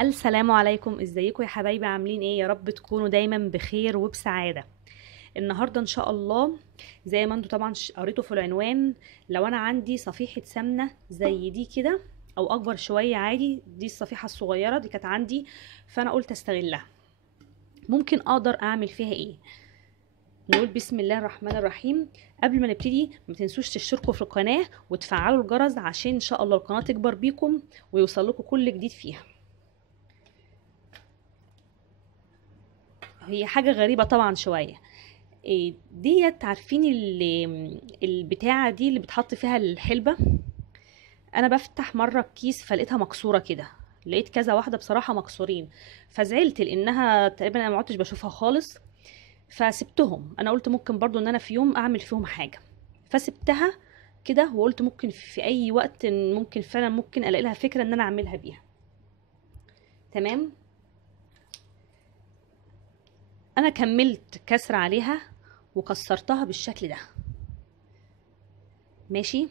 السلام عليكم، ازيكم يا حبايبي؟ عاملين ايه؟ يا رب تكونوا دايما بخير وبسعادة. النهاردة ان شاء الله زي ما انتوا طبعا قريتوا في العنوان، لو انا عندي صفيحة سمنة زي دي كده او اكبر شوية عادي، دي الصفيحة الصغيرة دي كانت عندي، فانا قلت استغلها. ممكن اقدر اعمل فيها ايه؟ نقول بسم الله الرحمن الرحيم. قبل ما نبتدي ما تنسوش تشتركوا في القناة وتفعلوا الجرس عشان ان شاء الله القناة تكبر بيكم ويوصل لكم كل جديد فيها. هي حاجة غريبة طبعا شوية. ديت عارفين البتاعة دي اللي بتحط فيها الحلبة؟ انا بفتح مرة الكيس فلقيتها مكسورة كده، لقيت كذا واحدة بصراحة مكسورين، فزعلت لانها تقريبا انا ما عدتش بشوفها خالص، فسبتهم. انا قلت ممكن برضو ان انا في يوم اعمل فيهم حاجة، فسبتها كده وقلت ممكن في اي وقت ممكن فعلا ممكن الاقي لها فكرة ان انا اعملها بيها. تمام. انا كملت كسر عليها وكسرتها بالشكل ده. ماشي.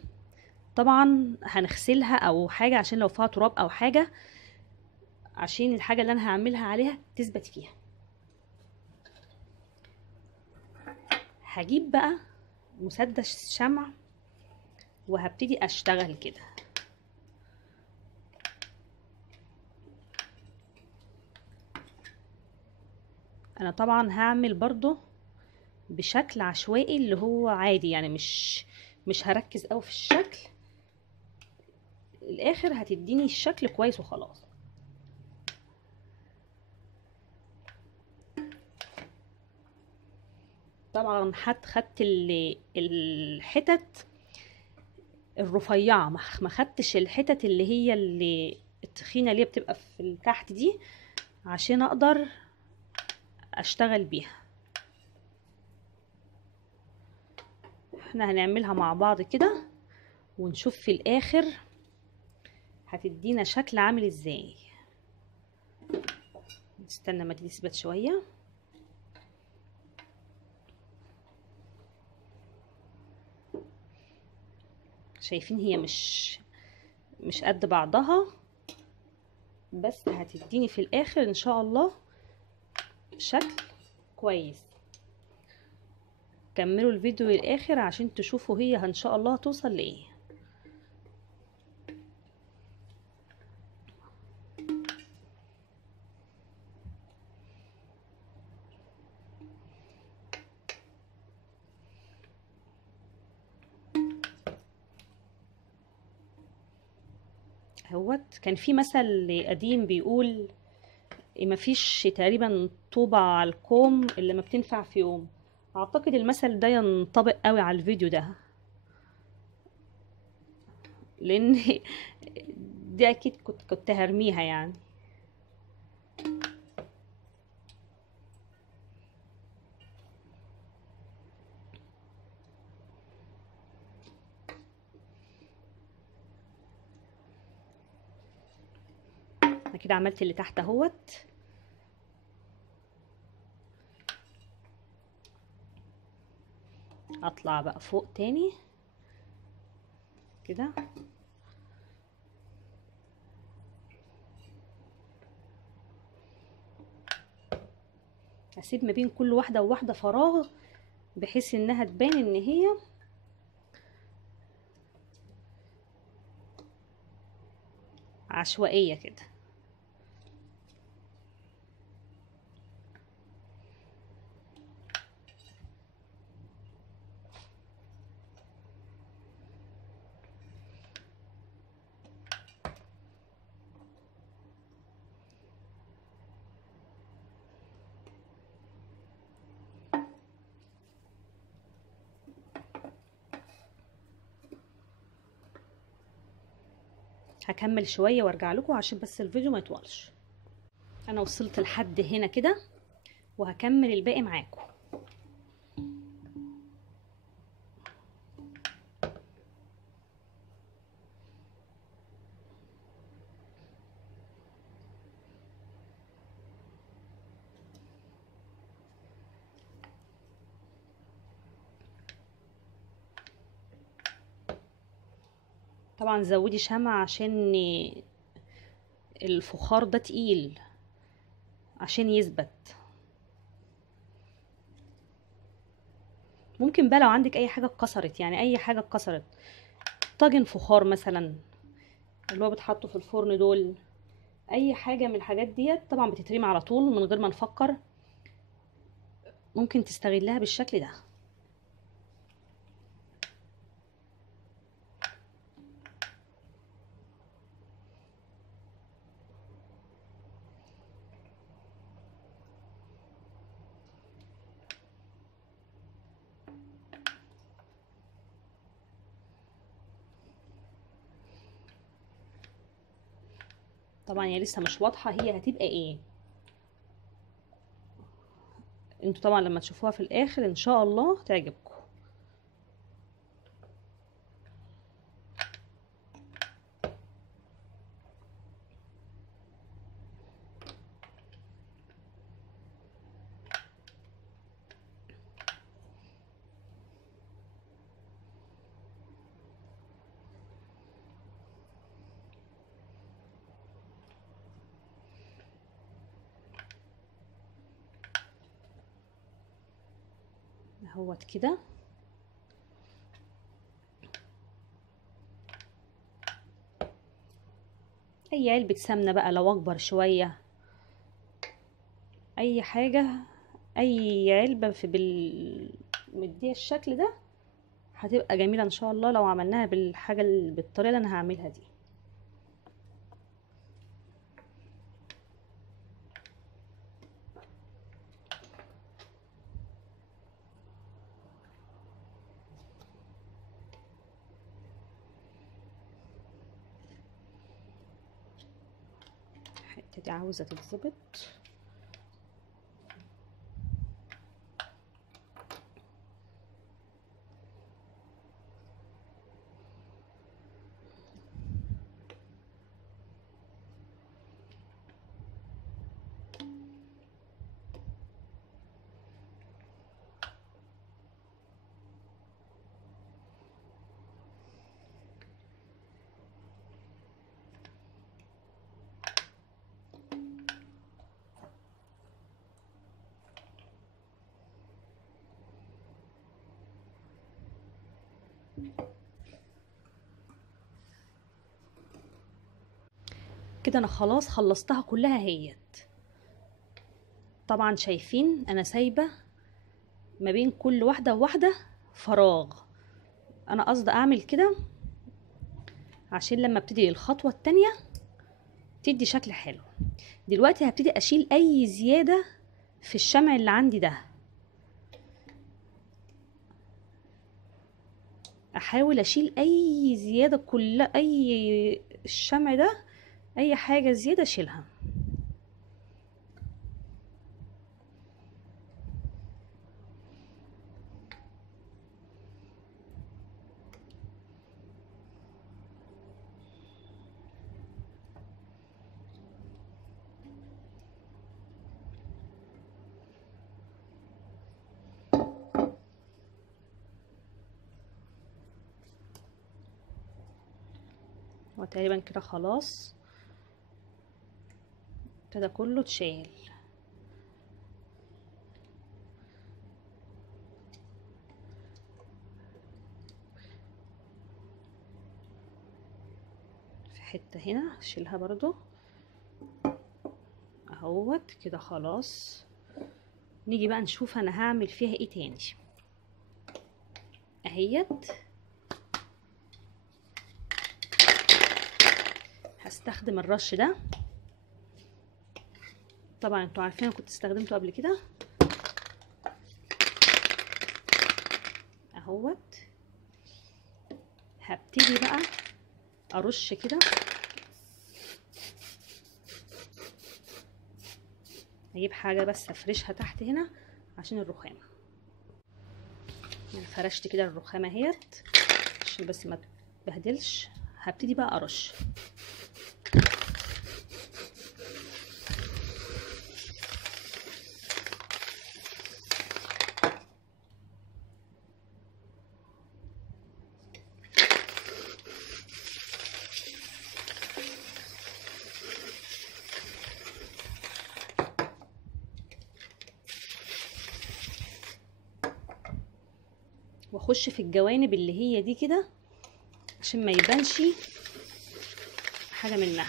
طبعا هنغسلها او حاجة عشان لو فيها تراب او حاجة، عشان الحاجة اللي انا هعملها عليها تثبت فيها. هجيب بقى مسدس شمع وهبتدي اشتغل كده. انا طبعا هعمل برضو بشكل عشوائي اللي هو عادي، يعني مش هركز قوي في الشكل. الاخر هتديني الشكل كويس وخلاص. طبعا خدت الحتت الرفيعه، ما خدتش الحتت اللي التخينه اللي هي بتبقى في تحت دي، عشان اقدر اشتغل بيها. احنا هنعملها مع بعض كده ونشوف في الاخر هتدينا شكل عامل ازاي. استنى ما تثبت شويه. شايفين هي مش قد بعضها، بس هتديني في الاخر ان شاء الله شكل كويس. كملوا الفيديو للاخر عشان تشوفوا هي ان شاء الله هتوصل لايه. هوت كان في مثل قديم بيقول مفيش تقريبا طوبة على الكوم اللي ما بتنفع في يوم. اعتقد المثل ده ينطبق قوي على الفيديو ده، لان دي اكيد كنت هرميها يعني. انا كده عملت اللي تحت اهوت. اطلع بقى فوق تاني كده. اسيب ما بين كل واحده وواحده فراغ بحيث انها تبان ان هي عشوائيه كده. هكمل شويه وارجع لكم عشان بس الفيديو ما يطولش. انا وصلت لحد هنا كده وهكمل الباقي معاكم. طبعا زودي شمع عشان الفخار ده تقيل عشان يثبت. ممكن بقى لو عندك اي حاجه اتكسرت، يعني اي حاجه اتكسرت، طاجن فخار مثلا اللي هو بتحطه في الفرن دول، اي حاجه من الحاجات ديت طبعا بتترمي على طول من غير ما نفكر، ممكن تستغلها بالشكل ده. طبعا هي لسه مش واضحه هي هتبقى ايه، انتوا طبعا لما تشوفوها في الاخر ان شاء الله تعجبكم. اهوت كده. اي علبة سمنة بقى لو اكبر شوية، اي حاجة، اي علبة مديه الشكل ده هتبقى جميلة ان شاء الله لو عملناها بالحاجة بالطريقة اللي انا هعملها دي. الحتة دي عاوزة تتظبط. كده انا خلاص خلصتها كلها اهيت. طبعا شايفين انا سايبه ما بين كل واحده وواحده فراغ، انا قصدي اعمل كده عشان لما ابتدي الخطوه التانية تدي شكل حلو. دلوقتي هبتدي اشيل اي زياده في الشمع اللي عندي ده، احاول اشيل اي زياده، كل اي الشمع ده اي حاجه زياده اشيلها. وتقريبا كده خلاص ابتدى كله اتشال. في حته هنا اشيلها برضو اهوت كده خلاص. نيجي بقى نشوف انا هعمل فيها ايه تاني. اهيت هستخدم الرش ده، طبعا انتوا عارفين انا كنت استخدمته قبل كده اهوت. هبتدي بقى ارش كده، اجيب حاجه بس افرشها تحت هنا عشان الرخامه. يعني فرشت كده الرخامه اهيت عشان بس ما تبهدلش. هبتدي بقى ارش. واخش في الجوانب اللي هي دي كده عشان ما يبانش حاجه منها.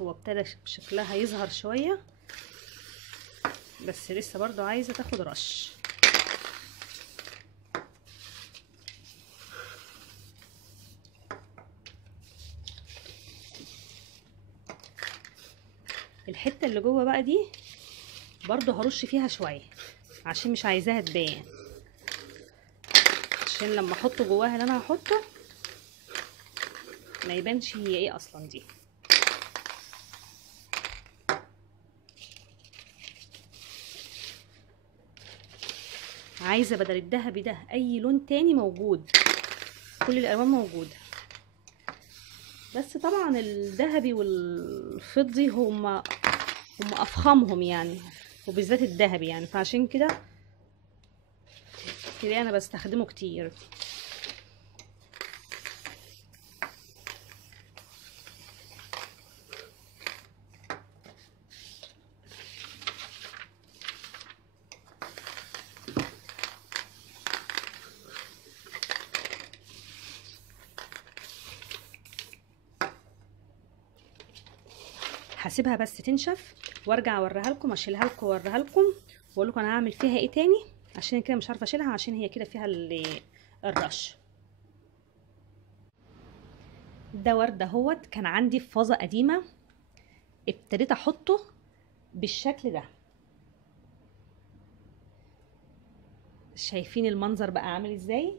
هو ابتدى شكلها يظهر شوية، بس لسه برضو عايزة تاخد رش. الحتة اللي جوه بقى دي برضو هرش فيها شوية عشان مش عايزاها تبان، عشان لما احطه جواها اللي انا هحطه ما يبانش هي ايه اصلا دي. عايزه بدل الذهبي ده اي لون تاني موجود، كل الالوان موجوده، بس طبعا الذهبي والفضي هم افخمهم يعني، وبالذات الذهبي يعني، فعشان كده انا بستخدمه كتير. هسيبها بس تنشف وارجع اوريها لكم، اشيلها لكم واوريها لكم واقول لكم انا هعمل فيها ايه تاني، عشان كده مش عارفه اشيلها عشان هي كده فيها الرش. ده ورد اهوت كان عندي في فازه قديمه، ابتديت احطه بالشكل ده. شايفين المنظر بقى عامل ازاي؟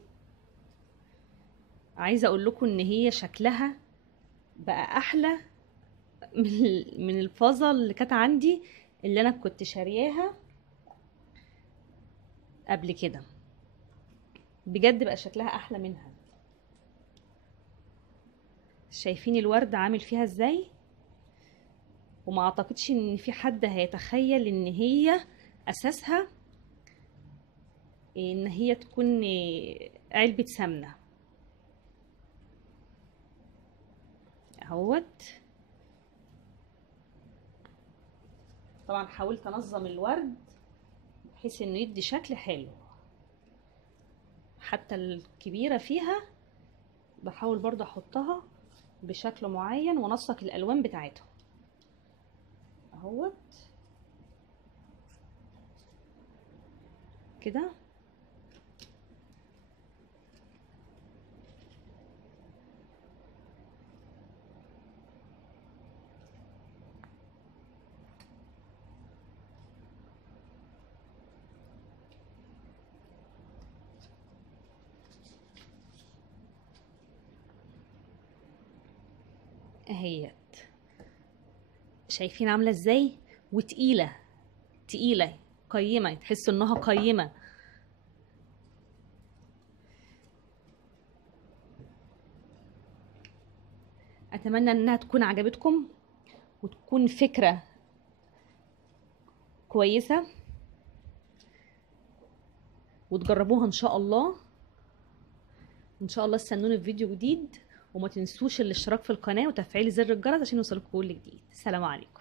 عايزه اقول لكم ان هي شكلها بقى احلى من الفازه اللي كانت عندي، اللي انا كنت شارياها قبل كده، بجد بقى شكلها احلى منها. شايفين الورد عامل فيها ازاي؟ وما اعتقدش ان في حد هيتخيل ان هي اساسها ان هي تكون علبة سمنة اهوت. طبعا حاولت انظم الورد بحيث انه يدي شكل حلو، حتى الكبيرة فيها بحاول برضه احطها بشكل معين ونسق الالوان بتاعتها اهوت كده. اهيت شايفين عامله ازاي؟ وتقيله تقيله قيمه، تحسوا انها قيمه. اتمنى انها تكون عجبتكم وتكون فكره كويسه وتجربوها ان شاء الله. ان شاء الله استنوني في فيديو جديد، وما تنسوش الاشتراك في القناه وتفعيل زر الجرس عشان يوصلكم كل جديد. السلام عليكم.